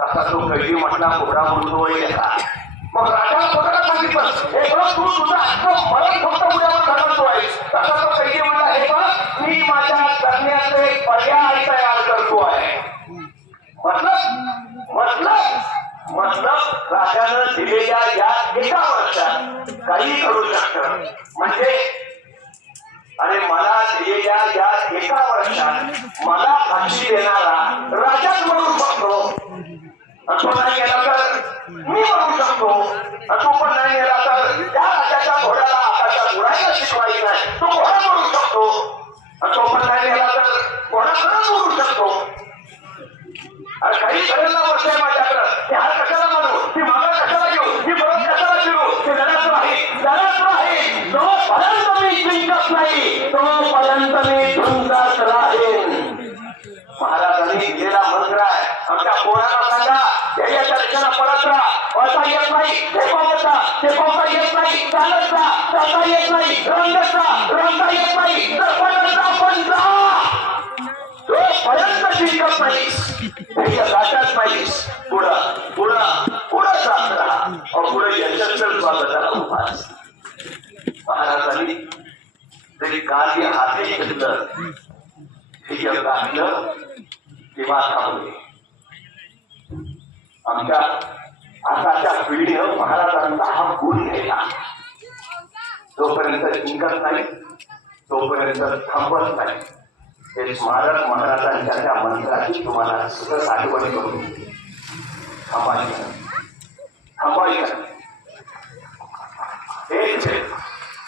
तसा तो कैदी म्हटला घोडा उडतोय याचा. मग राजाला कोणाला सांगितलं हे बघ तू तुझा अख्खं मरण फक्त उद्यावर ढकलतोय. तसा तो कैदी म्हटला हे बघ मी माझ्या जगण्याचे पर्याय तयार करतोय. मतलब राजानं दिलेल्या या एका वर्षात काही करू शकतं. म्हणजे आणि मला दिलेल्या या एका वर्षात मला फाशी देणारा राजाच म्हणू शकतो. तो नाही गेला तर मी म्हणू शकतो. तो पण नाही गेला तर त्या राजाच्या घोड्याला आकाशात उडायला शिकवायचं नाही तो घोडा म्हणू शकतो. तो पण नाही गेला तर घोडा खरंच उडू शकतो. अरे काही गरज ना वर्ष आहे माझ्याकडं. ते हात कशाला मानू, ती मागा कशाला घेऊ, ती परत कशाला फिरू. ते जराच राहील जोपर्यंत मी जिंकत नाही तोपर्यंत मी झुंजत राहीन. महाराजांनी दिलेला मंत्र आहे. आमच्या पोरांना सांगा ध्येयाच्या दिशेला पळत राहा. पळता येत नाही ते पावता येत नाही चालत जा चालता येत नाही रंगता येत नाही तर पळत जा पण जा. तोपर्यंत जिंकत नाही गाठाच पाहिजे. पुढं जात राहा. पुढे यशस्वी स्वागताला उभा. महाराजांनी जरी काल या हाती घेतलं हे जग गाठलं तेव्हा थांबले. आमच्या आताच्या पिढीनं महाराजांचा हा गुण घ्यायला. जोपर्यंत जिंकत नाही तोपर्यंत थांबत नाही. हे स्मारक महाराजांच्या त्या मंत्राची तुम्हाला सतत आठवण करून थांबायचं.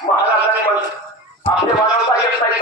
महाराजांनी आपले मानवता येत नाही